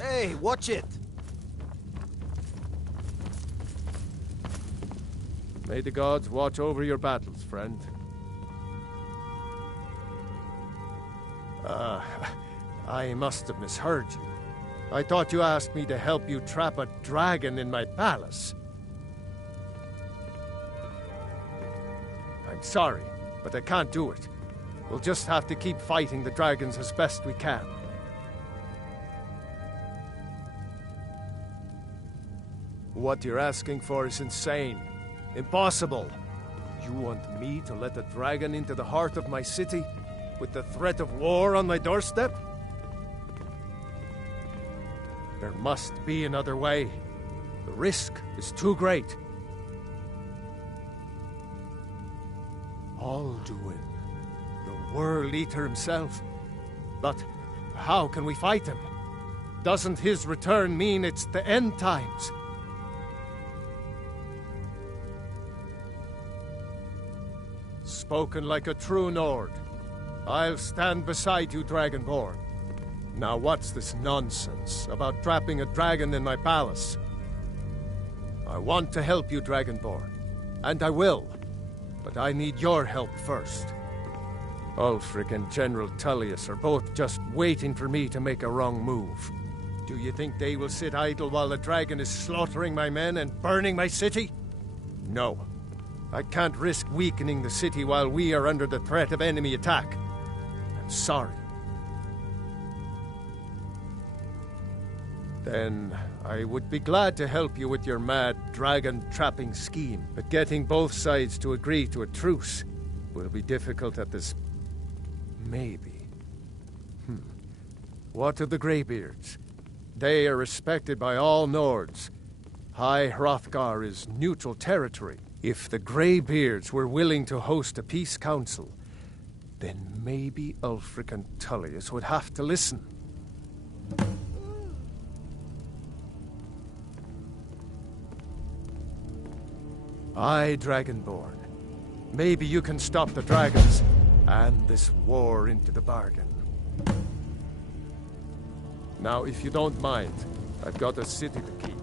Hey, watch it! May the gods watch over your battles, friend. I must have misheard you. I thought you asked me to help you trap a dragon in my palace. I'm sorry, but I can't do it. We'll just have to keep fighting the dragons as best we can. What you're asking for is insane. Impossible. You want me to let a dragon into the heart of my city, with the threat of war on my doorstep? There must be another way. The risk is too great. Alduin, the World Eater himself. But how can we fight him? Doesn't his return mean it's the end times? Spoken like a true Nord. I'll stand beside you, Dragonborn. Now what's this nonsense about trapping a dragon in my palace? I want to help you, Dragonborn, and I will, but I need your help first. Ulfric and General Tullius are both just waiting for me to make a wrong move. Do you think they will sit idle while the dragon is slaughtering my men and burning my city? No. I can't risk weakening the city while we are under the threat of enemy attack. I'm sorry. Then I would be glad to help you with your mad dragon-trapping scheme, but getting both sides to agree to a truce will be difficult at this... maybe. What of the Greybeards? They are respected by all Nords. High Hrothgar is neutral territory. If the Greybeards were willing to host a peace council, then maybe Ulfric and Tullius would have to listen. Aye, Dragonborn. Maybe you can stop the dragons, and this war into the bargain. Now, if you don't mind, I've got a city to keep.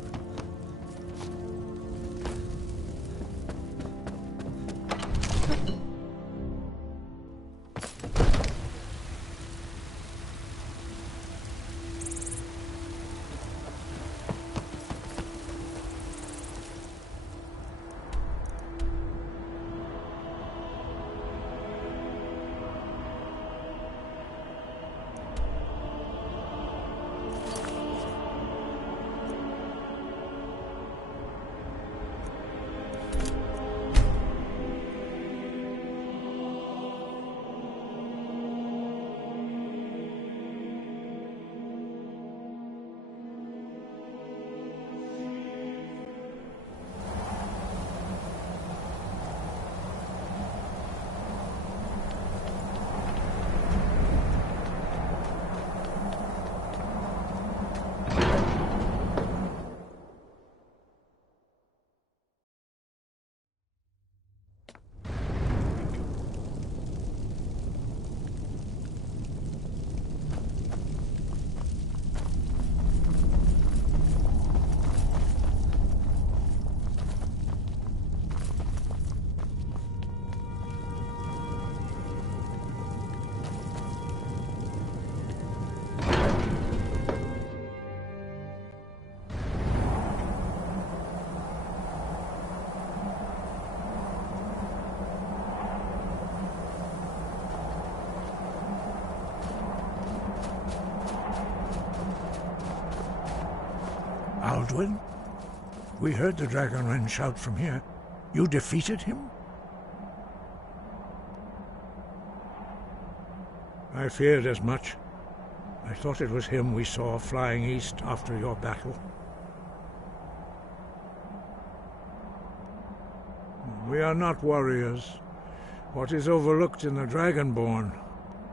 Alduin? We heard the Dragonren shout from here. You defeated him? I feared as much. I thought it was him we saw flying east after your battle. We are not warriors. What is overlooked in the Dragonborn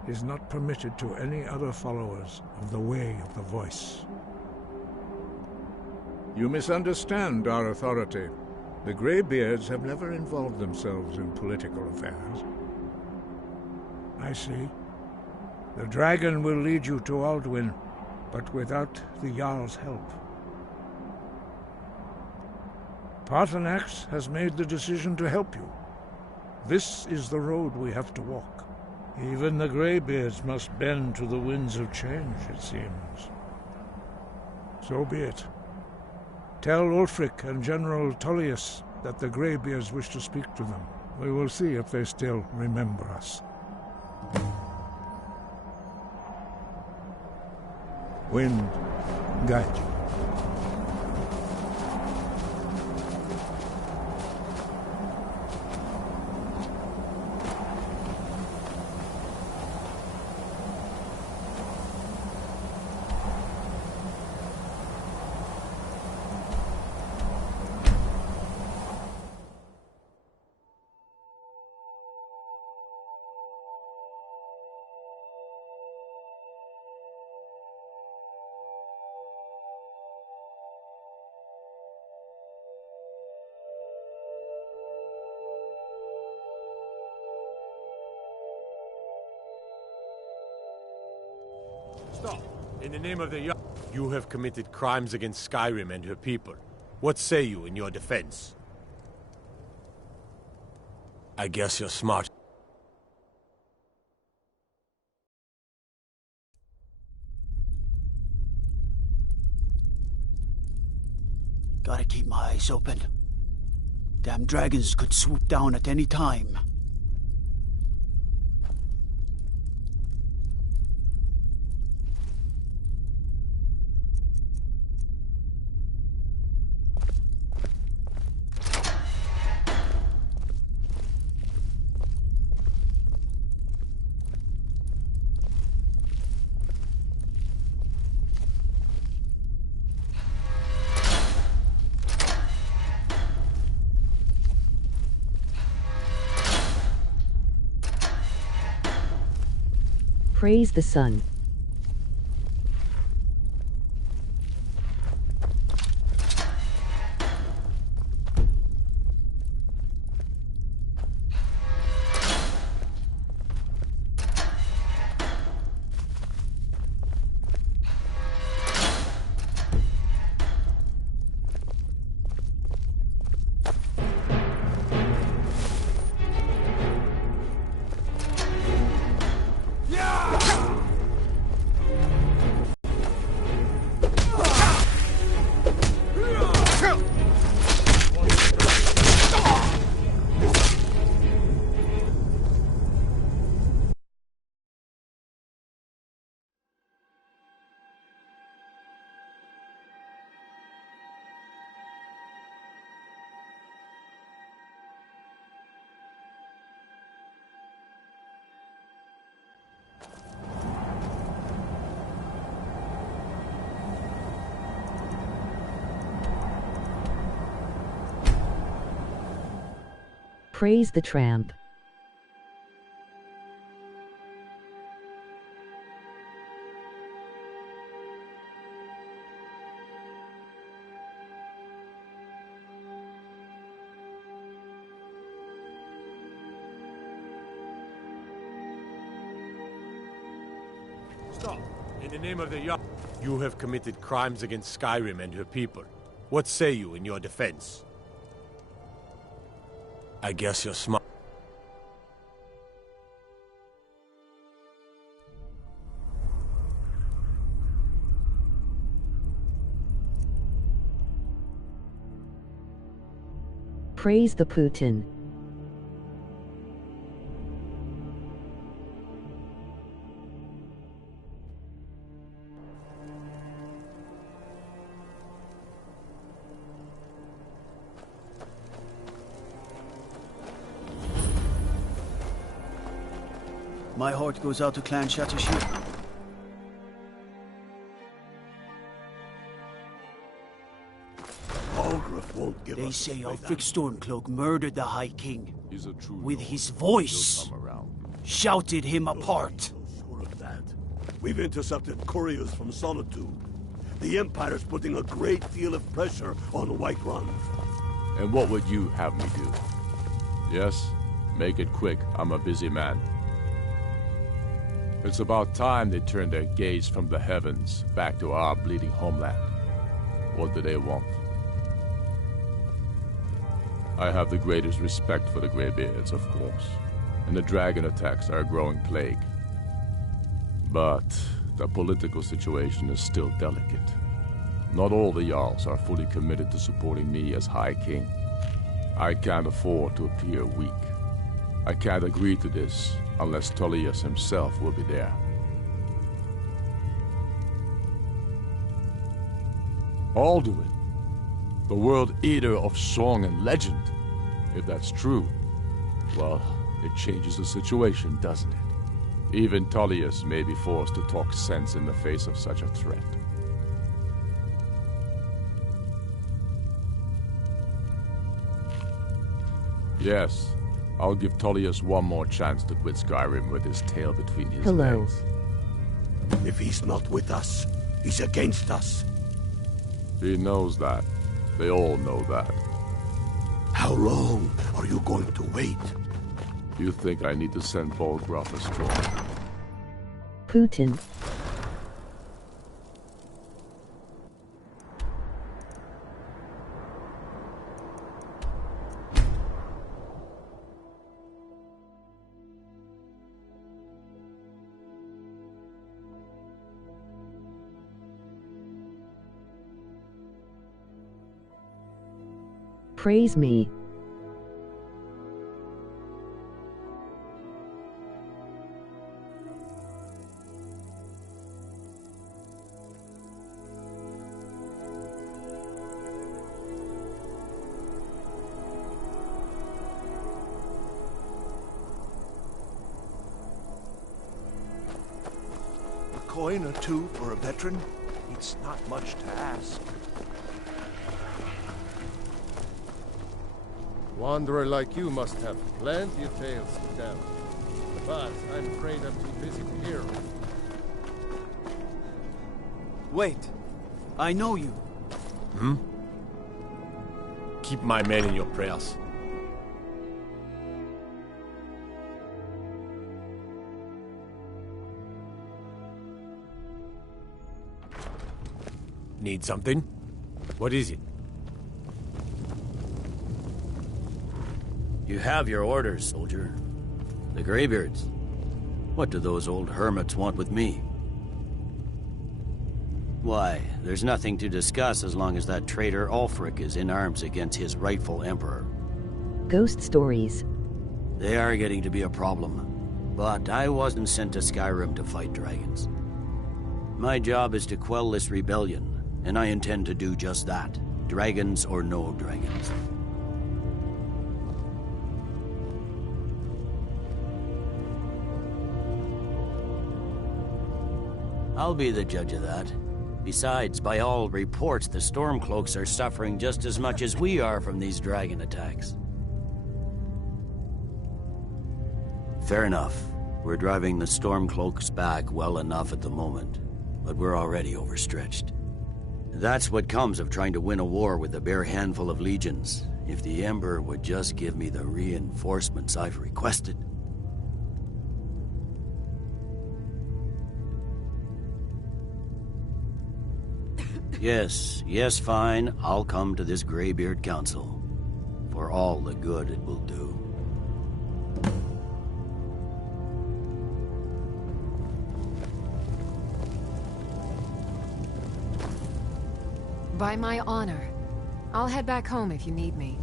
is not permitted to any other followers of the Way of the Voice. You misunderstand our authority. The Greybeards have never involved themselves in political affairs. I see. The dragon will lead you to Alduin, but without the Jarl's help. Paarthurnax has made the decision to help you. This is the road we have to walk. Even the Greybeards must bend to the winds of change, it seems. So be it. Tell Ulfric and General Tullius that the Greybeards wish to speak to them. We will see if they still remember us. Wind, guide you. Stop! In the name of the You have committed crimes against Skyrim and her people. What say you in your defense? I guess you're smart. Gotta keep my eyes open. Damn dragons could swoop down at any time. Praise the sun. Praise the tramp. Stop! In the name of the You have committed crimes against Skyrim and her people. What say you in your defense? I guess you're smart. Praise the Putin. My heart goes out to Clan Shattership. Algraf won't give They us say a Ulfric Stormcloak murdered the High King. He's a true with lord. his voice. He'll come around. Shouted him apart. So sure of that. We've intercepted couriers from Solitude. The Empire's putting a great deal of pressure on Whiterun. And what would you have me do? Yes? Make it quick. I'm a busy man. It's about time they turned their gaze from the heavens back to our bleeding homeland. What do they want? I have the greatest respect for the Greybeards, of course, and the dragon attacks are a growing plague. But the political situation is still delicate. Not all the Jarls are fully committed to supporting me as High King. I can't afford to appear weak. I can't agree to this unless Tullius himself will be there. Alduin, the World Eater of song and legend. If that's true, well, it changes the situation, doesn't it? Even Tullius may be forced to talk sense in the face of such a threat. Yes, I'll give Tullius one more chance to quit Skyrim with his tail between his legs. If he's not with us, he's against us. He knows that. They all know that. How long are you going to wait? You think I need to send Volgruff a straw? Putin. Praise me. A coin or two for a veteran? It's not much to ask. Wanderer like you must have plenty of tales to tell. But I'm afraid I'm too busy to hear them. Wait. I know you. Hmm? Keep my men in your prayers. Need something? What is it? You have your orders, soldier. The Greybeards. What do those old hermits want with me? Why, there's nothing to discuss as long as that traitor Ulfric is in arms against his rightful emperor. Ghost stories. They are getting to be a problem. But I wasn't sent to Skyrim to fight dragons. My job is to quell this rebellion, and I intend to do just that. Dragons or no dragons. I'll be the judge of that. Besides, by all reports, the Stormcloaks are suffering just as much as we are from these dragon attacks. Fair enough. We're driving the Stormcloaks back well enough at the moment, but we're already overstretched. That's what comes of trying to win a war with a bare handful of legions. If the Emperor would just give me the reinforcements I've requested. Yes, fine. I'll come to this Greybeard Council. For all the good it will do. By my honor. I'll head back home if you need me.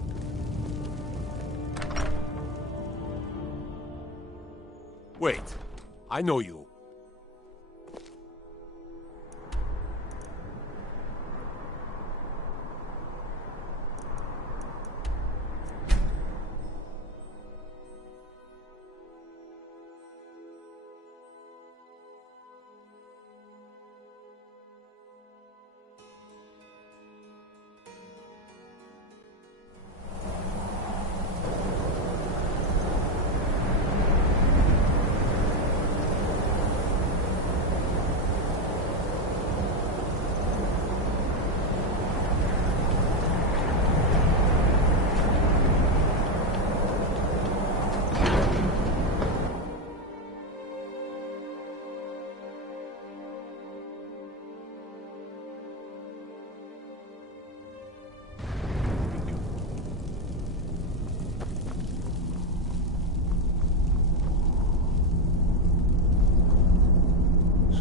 Wait. I know you.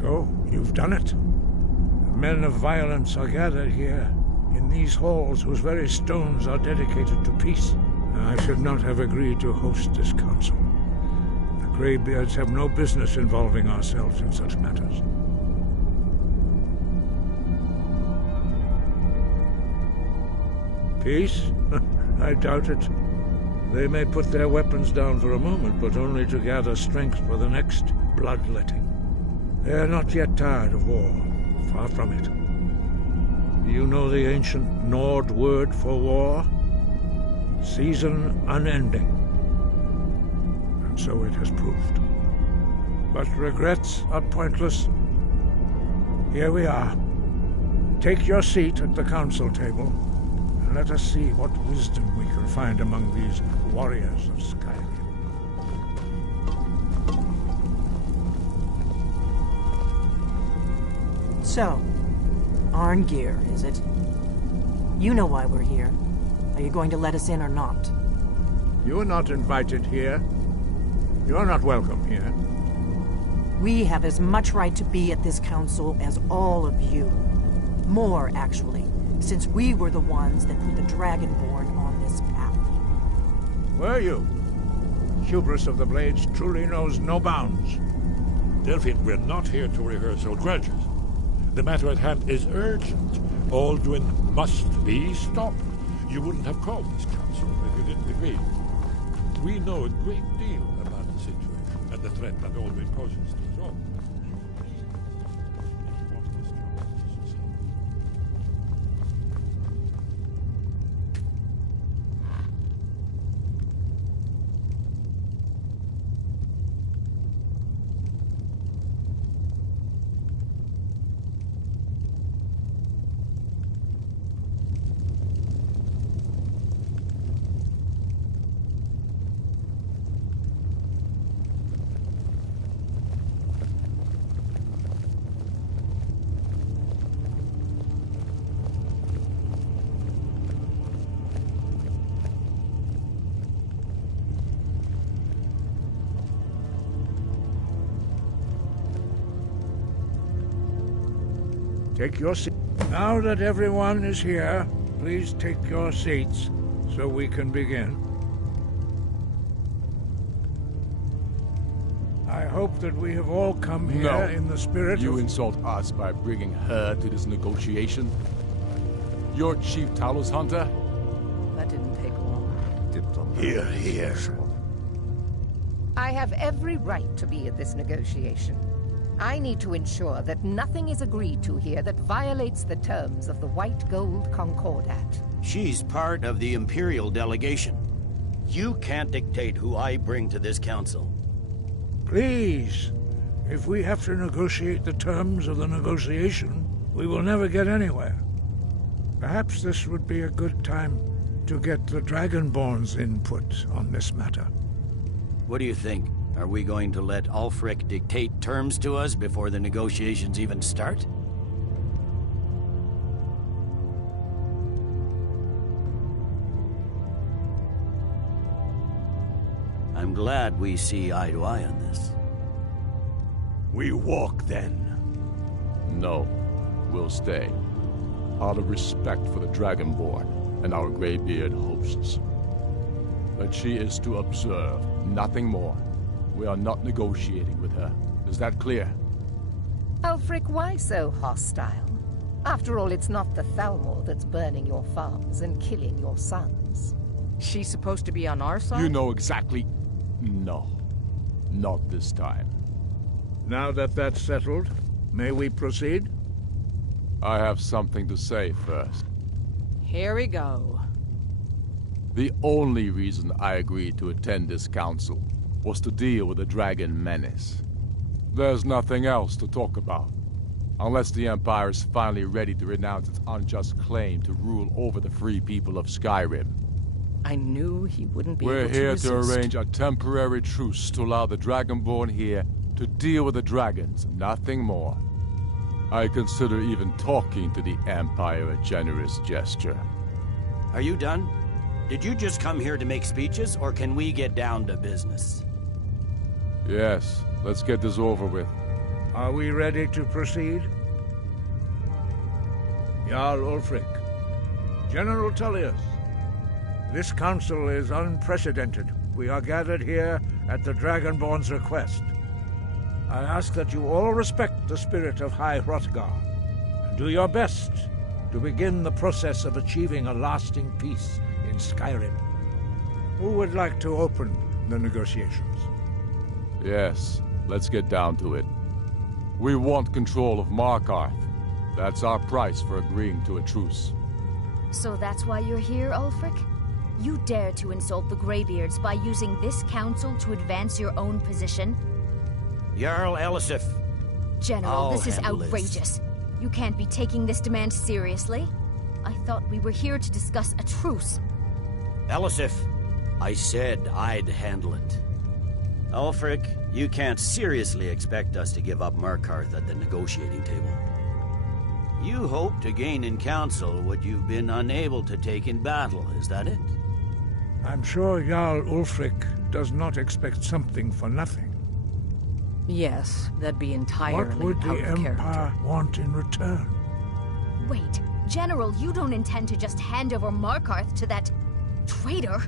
So, you've done it. The men of violence are gathered here, in these halls whose very stones are dedicated to peace. I should not have agreed to host this council. The Greybeards have no business involving ourselves in such matters. Peace? I doubt it. They may put their weapons down for a moment, but only to gather strength for the next bloodletting. They are not yet tired of war. Far from it. Do you know the ancient Nord word for war? Season unending. And so it has proved. But regrets are pointless. Here we are. Take your seat at the council table, and let us see what wisdom we can find among these warriors of Skyrim. So, Arngeir, is it? You know why we're here. Are you going to let us in or not? You are not invited here. You're not welcome here. We have as much right to be at this council as all of you. More, actually, since we were the ones that put the Dragonborn on this path. Were you? Hubris of the Blades truly knows no bounds. Delphine, we're not here to rehearse old grudges. The matter at hand is urgent. Alduin must be stopped. You wouldn't have called this council if you didn't agree. We know a great deal about the situation and the threat that Alduin poses to us all. Take your seat. Now that everyone is here, please take your seats so we can begin. I hope that we have all come here in the spirit You of... insult us by bringing her to this negotiation? You're Chief Talos Hunter? That didn't take long. Here, here. I have every right to be at this negotiation. I need to ensure that nothing is agreed to here that violates the terms of the White Gold Concordat. She's part of the Imperial delegation. You can't dictate who I bring to this council. Please, if we have to negotiate the terms of the negotiation, we will never get anywhere. Perhaps this would be a good time to get the Dragonborn's input on this matter. What do you think? Are we going to let Ulfric dictate terms to us before the negotiations even start? I'm glad we see eye to eye on this. We walk, then. No. We'll stay. Out of respect for the Dragonborn and our Greybeard hosts. But she is to observe, nothing more. We are not negotiating with her. Is that clear? Ulfric, why so hostile? After all, it's not the Thalmor that's burning your farms and killing your sons. She's supposed to be on our side? You know exactly... No. Not this time. Now that that's settled, may we proceed? I have something to say first. Here we go. The only reason I agreed to attend this council was to deal with the dragon menace. There's nothing else to talk about. Unless the Empire is finally ready to renounce its unjust claim to rule over the free people of Skyrim. I knew he wouldn't be We're able to here resist. to arrange a temporary truce to allow the Dragonborn here to deal with the dragons, nothing more. I consider even talking to the Empire a generous gesture. Are you done? Did you just come here to make speeches, or can we get down to business? Yes, let's get this over with. Are we ready to proceed? Jarl Ulfric, General Tullius, this council is unprecedented. We are gathered here at the Dragonborn's request. I ask that you all respect the spirit of High Hrothgar, and do your best to begin the process of achieving a lasting peace in Skyrim. Who would like to open the negotiations? Yes, let's get down to it. We want control of Markarth. That's our price for agreeing to a truce. So that's why you're here, Ulfric? You dare to insult the Greybeards by using this council to advance your own position? Jarl Elisif. General, this is handle outrageous. this. You can't be taking this demand seriously. I thought we were here to discuss a truce. Elisif, I said I'd handle it. Ulfric, you can't seriously expect us to give up Markarth at the negotiating table. You hope to gain in council what you've been unable to take in battle, is that it? I'm sure Jarl Ulfric does not expect something for nothing. Yes, that'd be entirely What would the out of Empire character. want in return? Wait, General, you don't intend to just hand over Markarth to that traitor?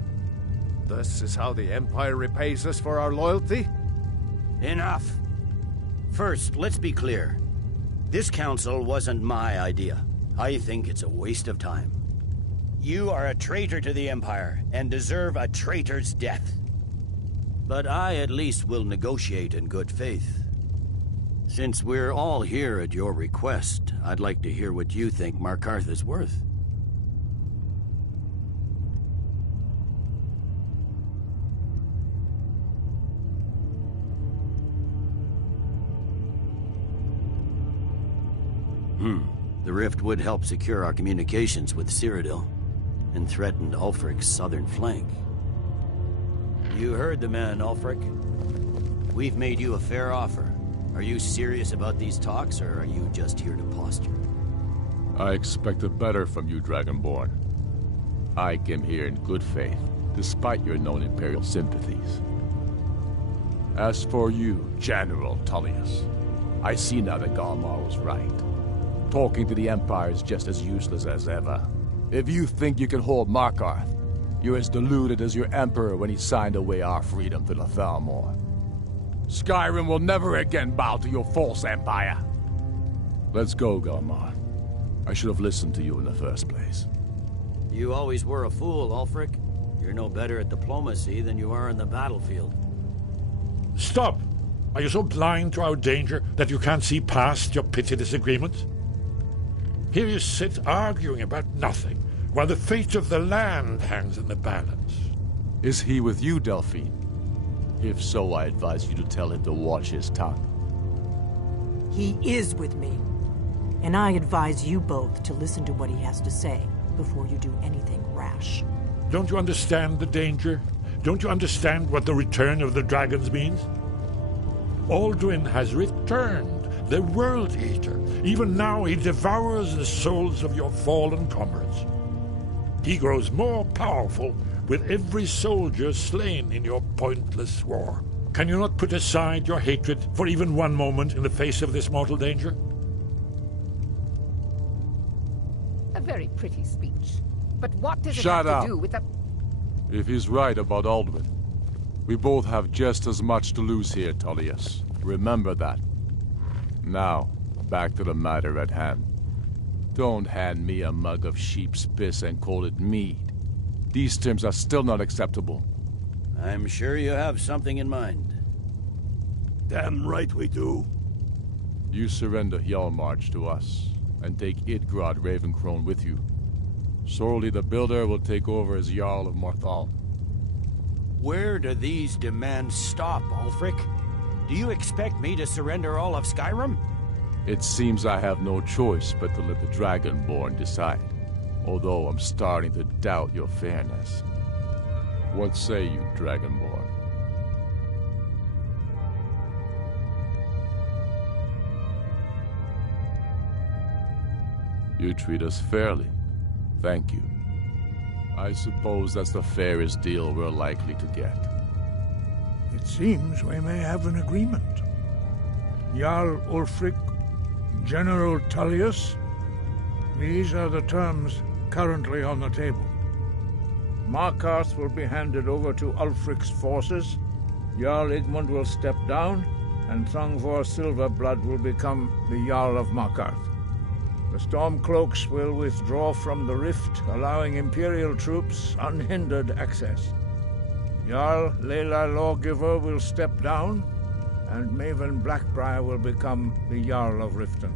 This is how the Empire repays us for our loyalty? Enough. First, let's be clear. This council wasn't my idea. I think it's a waste of time. You are a traitor to the Empire, and deserve a traitor's death. But I at least will negotiate in good faith. Since we're all here at your request, I'd like to hear what you think Markarth is worth. The rift would help secure our communications with Cyrodiil, and threatened Ulfric's southern flank. You heard the man, Ulfric. We've made you a fair offer. Are you serious about these talks, or are you just here to posture? I expected better from you, Dragonborn. I came here in good faith, despite your known Imperial sympathies. As for you, General Tullius, I see now that Galmar was right. Talking to the Empire is just as useless as ever. If you think you can hold Markarth, you're as deluded as your Emperor when he signed away our freedom to the Thalmor. Skyrim will never again bow to your false empire. Let's go, Galmar. I should have listened to you in the first place. You always were a fool, Ulfric. You're no better at diplomacy than you are in the battlefield. Stop! Are you so blind to our danger that you can't see past your petty disagreements? Here you sit arguing about nothing, while the fate of the land hangs in the balance. Is he with you, Delphine? If so, I advise you to tell him to watch his tongue. He is with me. And I advise you both to listen to what he has to say before you do anything rash. Don't you understand the danger? Don't you understand what the return of the dragons means? Alduin has returned, the World Eater. Even now he devours the souls of your fallen comrades. He grows more powerful with every soldier slain in your pointless war. Can you not put aside your hatred for even one moment in the face of this mortal danger? A very pretty speech. But what does it Shut have up. to do with the... If he's right about Alduin, we both have just as much to lose here, Tullius. Remember that. Now, back to the matter at hand. Don't hand me a mug of sheep's piss and call it mead. These terms are still not acceptable. I'm sure you have something in mind. Damn right we do. You surrender Hjalmarch to us, and take Idgrod Ravencrone with you. Sorli the Builder will take over as Jarl of Morthal. Where do these demands stop, Ulfric? Do you expect me to surrender all of Skyrim? It seems I have no choice but to let the Dragonborn decide, although I'm starting to doubt your fairness. What say you, Dragonborn? You treat us fairly. Thank you. I suppose that's the fairest deal we're likely to get. It seems we may have an agreement. Jarl Ulfric, General Tullius. These are the terms currently on the table. Markarth will be handed over to Ulfric's forces. Jarl Igmund will step down, and Thongvor Silverblood will become the Jarl of Markarth. The Stormcloaks will withdraw from the rift, allowing Imperial troops unhindered access. Jarl Leila Lawgiver will step down, and Maven Blackbriar will become the Jarl of Riften.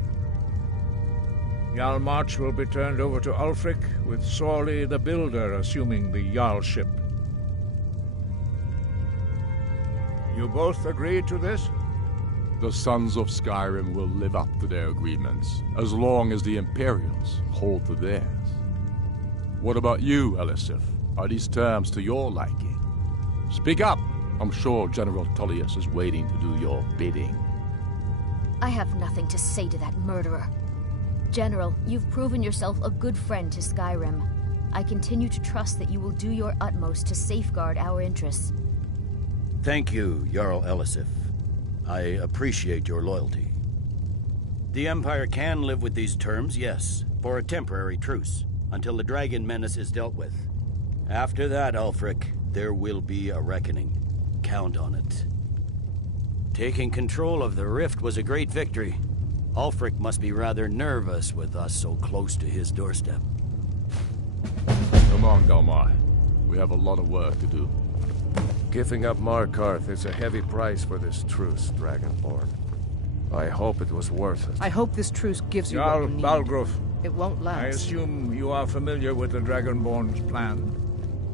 Jarl March will be turned over to Ulfric, with Sorley the Builder assuming the Jarlship. You both agree to this? The Sons of Skyrim will live up to their agreements, as long as the Imperials hold to theirs. What about you, Elisif? Are these terms to your liking? Speak up! I'm sure General Tullius is waiting to do your bidding. I have nothing to say to that murderer. General, you've proven yourself a good friend to Skyrim. I continue to trust that you will do your utmost to safeguard our interests. Thank you, Jarl Elisif. I appreciate your loyalty. The Empire can live with these terms, yes, for a temporary truce, until the dragon menace is dealt with. After that, Ulfric, there will be a reckoning. Count on it. Taking control of the rift was a great victory. Ulfric must be rather nervous with us so close to his doorstep. Come on, Galmar. We have a lot of work to do. Giving up Markarth is a heavy price for this truce, Dragonborn. I hope it was worth it. I hope this truce gives you what Jarl you need. Balgruf. It won't last. I assume you are familiar with the Dragonborn's plan.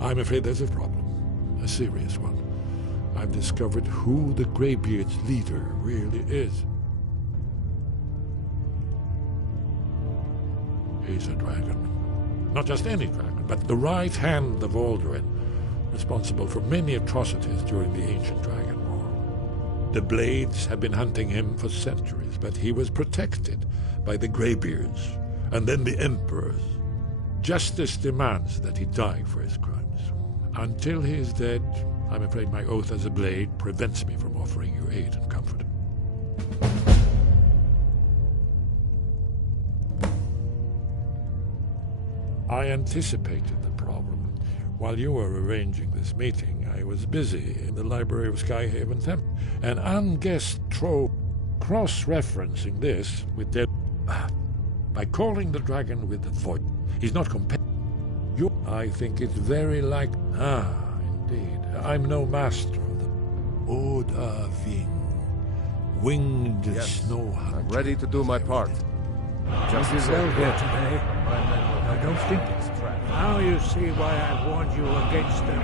I'm afraid there's a problem. A serious one. I've discovered who the Greybeard's leader really is. He's a dragon. Not just any dragon, but the right hand of Alduin, responsible for many atrocities during the ancient Dragon War. The Blades have been hunting him for centuries, but he was protected by the Greybeards, and then the Emperors. Justice demands that he die for his crimes. Until he is dead, I'm afraid my oath as a Blade prevents me from offering you aid and comfort. I anticipated the problem. While you were arranging this meeting, I was busy in the library of Skyhaven Temple. An unguessed trove cross-referencing this with dead... By calling the dragon with the voice, he's not compared. I think it's very like... indeed. I'm no master of the Odaving, winged snow hunter. I'm ready to do my part. Just as well here today. I don't think it's trapped. Now you see why I warned you against them.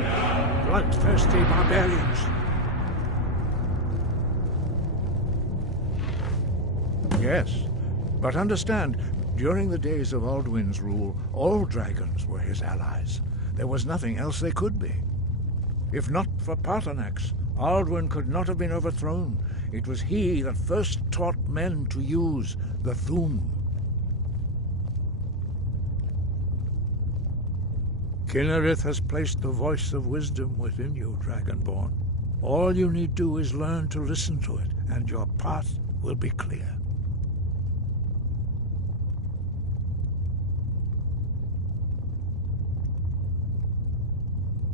Bloodthirsty barbarians. Yes, but understand, during the days of Alduin's rule, all dragons were his allies. There was nothing else they could be. If not for Paarthurnax, Alduin could not have been overthrown. It was he that first taught men to use the Thu'um. Kynareth has placed the voice of wisdom within you, Dragonborn. All you need do is learn to listen to it, and your path will be clear.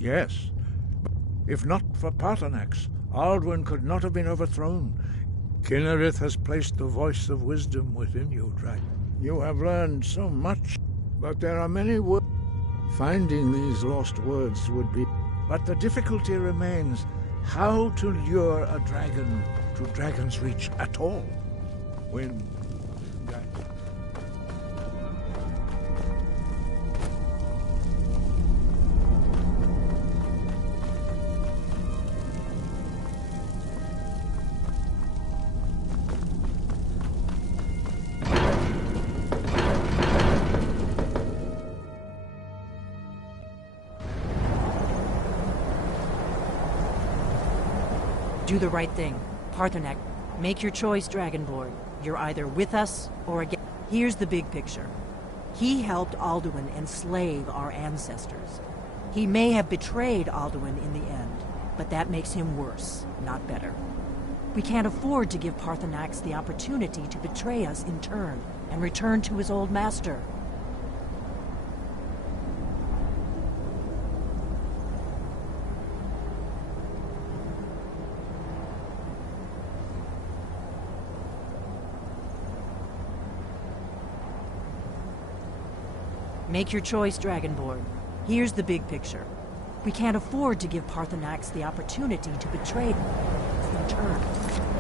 Yes, but if not for Paarthurnax, Alduin could not have been overthrown. Kynareth has placed the voice of wisdom within you, Dragon. You have learned so much, but there are many words. Finding these lost words would be... But the difficulty remains how to lure a dragon to Dragon's Reach at all. When... Do the right thing. Paarthurnax, make your choice, Dragonborn. You're either with us or against. Here's the big picture. He helped Alduin enslave our ancestors. He may have betrayed Alduin in the end, but that makes him worse, not better. We can't afford to give Parthenax the opportunity to betray us in turn and return to his old master. Make your choice, Dragonborn. Here's the big picture. We can't afford to give Parthenax the opportunity to betray him in turn.